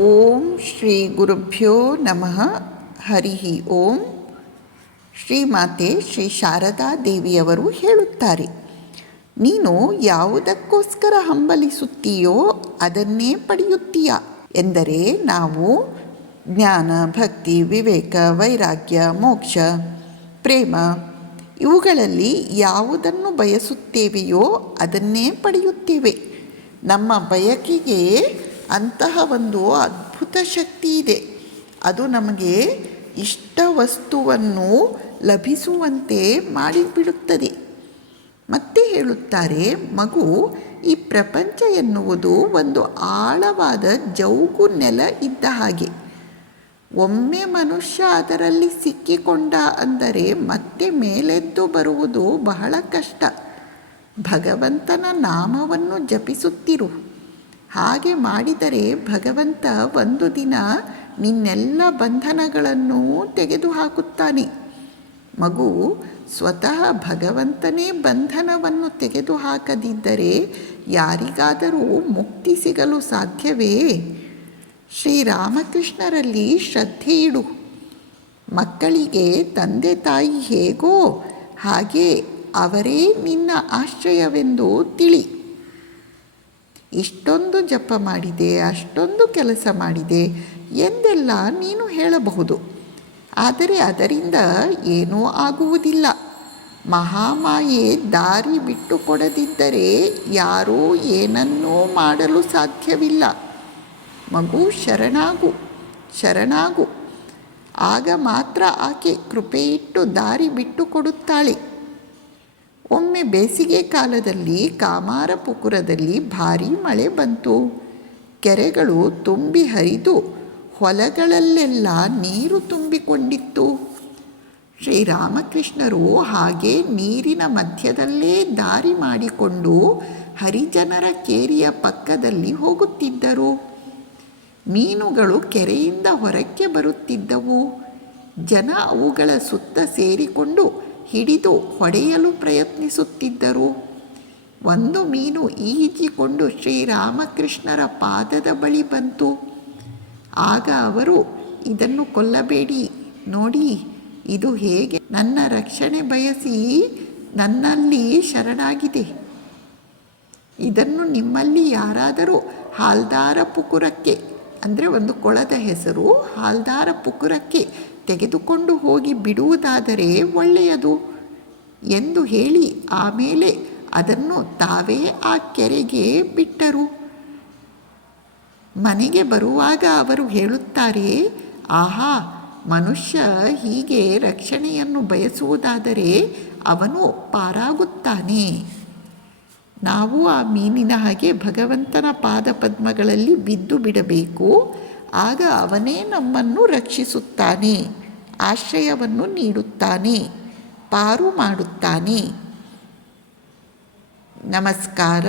ಓಂ ಶ್ರೀ ಗುರುಭ್ಯೋ ನಮಃ. ಹರಿ ಓಂ. ಶ್ರೀಮಾತೆ ಶ್ರೀ ಶಾರದಾ ದೇವಿಯವರು ಹೇಳುತ್ತಾರೆ, ನೀನು ಯಾವುದಕ್ಕೋಸ್ಕರ ಹಂಬಲಿಸುತ್ತೀಯೋ ಅದನ್ನೇ ಪಡೆಯುತ್ತೀಯ. ಎಂದರೆ ನಾವು ಜ್ಞಾನ, ಭಕ್ತಿ, ವಿವೇಕ, ವೈರಾಗ್ಯ, ಮೋಕ್ಷ, ಪ್ರೇಮ ಇವುಗಳಲ್ಲಿ ಯಾವುದನ್ನು ಬಯಸುತ್ತೇವೆಯೋ ಅದನ್ನೇ ಪಡೆಯುತ್ತೇವೆ. ನಮ್ಮ ಬಯಕೆಗೆ ಅಂತಹ ಒಂದು ಅದ್ಭುತ ಶಕ್ತಿ ಇದೆ. ಅದು ನಮಗೆ ಇಷ್ಟ ವಸ್ತುವನ್ನು ಲಭಿಸುವಂತೆ ಮಾಡಿಬಿಡುತ್ತದೆ. ಮತ್ತೆ ಹೇಳುತ್ತಾರೆ, ಮಗು, ಈ ಪ್ರಪಂಚ ಎನ್ನುವುದು ಒಂದು ಆಳವಾದ ಜೌಗು ನೆಲ ಇದ್ದ ಹಾಗೆ. ಒಮ್ಮೆ ಮನುಷ್ಯ ಅದರಲ್ಲಿ ಸಿಕ್ಕಿಕೊಂಡ ಅಂದರೆ ಮತ್ತೆ ಮೇಲೆದ್ದು ಬರುವುದು ಬಹಳ ಕಷ್ಟ. ಭಗವಂತನ ನಾಮವನ್ನು ಜಪಿಸುತ್ತಿರು. ಹಾಗೆ ಮಾಡಿದರೆ ಭಗವಂತ ಒಂದು ದಿನ ನಿನ್ನೆಲ್ಲ ಬಂಧನಗಳನ್ನು ತೆಗೆದುಹಾಕುತ್ತಾನೆ. ಮಗು, ಸ್ವತಃ ಭಗವಂತನೇ ಬಂಧನವನ್ನು ತೆಗೆದುಹಾಕದಿದ್ದರೆ ಯಾರಿಗಾದರೂ ಮುಕ್ತಿ ಸಿಗಲು ಸಾಧ್ಯವೇ? ಶ್ರೀರಾಮಕೃಷ್ಣರಲ್ಲಿ ಶ್ರದ್ಧೆ ಇಡು. ಮಕ್ಕಳಿಗೆ ತಂದೆ ತಾಯಿ ಹೇಗೋ ಹಾಗೆ ಅವರೇ ನಿನ್ನ ಆಶ್ರಯವೆಂದು ತಿಳಿ. ಇಷ್ಟೊಂದು ಜಪ ಮಾಡಿದೆ, ಅಷ್ಟೊಂದು ಕೆಲಸ ಮಾಡಿದೆ ಎಂದೆಲ್ಲ ನೀನು ಹೇಳಬಹುದು. ಆದರೆ ಅದರಿಂದ ಏನೂ ಆಗುವುದಿಲ್ಲ. ಮಹಾಮಾಯೆ ದಾರಿ ಬಿಟ್ಟು ಕೊಡದಿದ್ದರೆ ಯಾರೂ ಏನನ್ನೂ ಮಾಡಲು ಸಾಧ್ಯವಿಲ್ಲ. ಮಗು, ಶರಣಾಗು. ಆಗ ಮಾತ್ರ ಆಕೆ ಕೃಪೆಯಿಟ್ಟು ದಾರಿ ಬಿಟ್ಟು ಕೊಡುತ್ತಾಳೆ. ಒಮ್ಮೆ ಬೇಸಿಗೆ ಕಾಲದಲ್ಲಿ ಕಾಮಾರಪುಕುರದಲ್ಲಿ ಭಾರೀ ಮಳೆ ಬಂತು. ಕೆರೆಗಳು ತುಂಬಿ ಹರಿದು ಹೊಲಗಳಲ್ಲೆಲ್ಲ ನೀರು ತುಂಬಿಕೊಂಡಿತ್ತು. ಶ್ರೀರಾಮಕೃಷ್ಣರು ಹಾಗೆ ನೀರಿನ ಮಧ್ಯದಲ್ಲೇ ದಾರಿ ಮಾಡಿಕೊಂಡು ಹರಿಜನರ ಕೇರಿಯ ಪಕ್ಕದಲ್ಲಿ ಹೋಗುತ್ತಿದ್ದರು. ಮೀನುಗಳು ಕೆರೆಯಿಂದ ಹೊರಕ್ಕೆ ಬರುತ್ತಿದ್ದವು. ಜನ ಅವುಗಳ ಸುತ್ತ ಸೇರಿಕೊಂಡು ಹಿಡಿದು ಹೊಡೆಯಲು ಪ್ರಯತ್ನಿಸುತ್ತಿದ್ದರು. ಒಂದು ಮೀನು ಈಜಿಕೊಂಡು ಶ್ರೀರಾಮಕೃಷ್ಣರ ಪಾದದ ಬಳಿ ಬಂತು. ಆಗ ಅವರು, ಇದನ್ನು ಕೊಲ್ಲಬೇಡಿ, ನೋಡಿ ಇದು ಹೇಗೆ ನನ್ನ ರಕ್ಷಣೆ ಬಯಸಿ ನನ್ನಲ್ಲಿ ಶರಣಾಗಿದೆ. ಇದನ್ನು ನಿಮ್ಮಲ್ಲಿ ಯಾರಾದರೂ ಹಾಲ್ದಾರ ಪುಕುರಕ್ಕೆ, ಅಂದರೆ ಒಂದು ಕೊಳದ ಹೆಸರು, ಹಾಲ್ದಾರ ಪುಕುರಕ್ಕೆ ತೆಗೆದುಕೊಂಡು ಹೋಗಿ ಬಿಡುವುದಾದರೆ ಒಳ್ಳೆಯದು ಎಂದು ಹೇಳಿ ಆಮೇಲೆ ಅದನ್ನು ತಾವೇ ಆ ಕೆರೆಗೆ ಬಿಟ್ಟರು. ಮನೆಗೆ ಬರುವಾಗ ಅವರು ಹೇಳುತ್ತಾರೆ, ಆಹಾ, ಮನುಷ್ಯ ಹೀಗೆ ರಕ್ಷಣೆಯನ್ನು ಬಯಸುವುದಾದರೆ ಅವನು ಪಾರಾಗುತ್ತಾನೆ. ನಾವು ಆ ಮೀನಿನ ಹಾಗೆ ಭಗವಂತನ ಪಾದಪದ್ಮಗಳಲ್ಲಿ ಬಿದ್ದು ಬಿಡಬೇಕು. ಆಗ ಅವನೇ ನಮ್ಮನ್ನು ರಕ್ಷಿಸುತ್ತಾನೆ, ಆಶ್ರಯವನ್ನು ನೀಡುತ್ತಾನೆ, ಪಾರು ಮಾಡುತ್ತಾನೆ. ನಮಸ್ಕಾರ.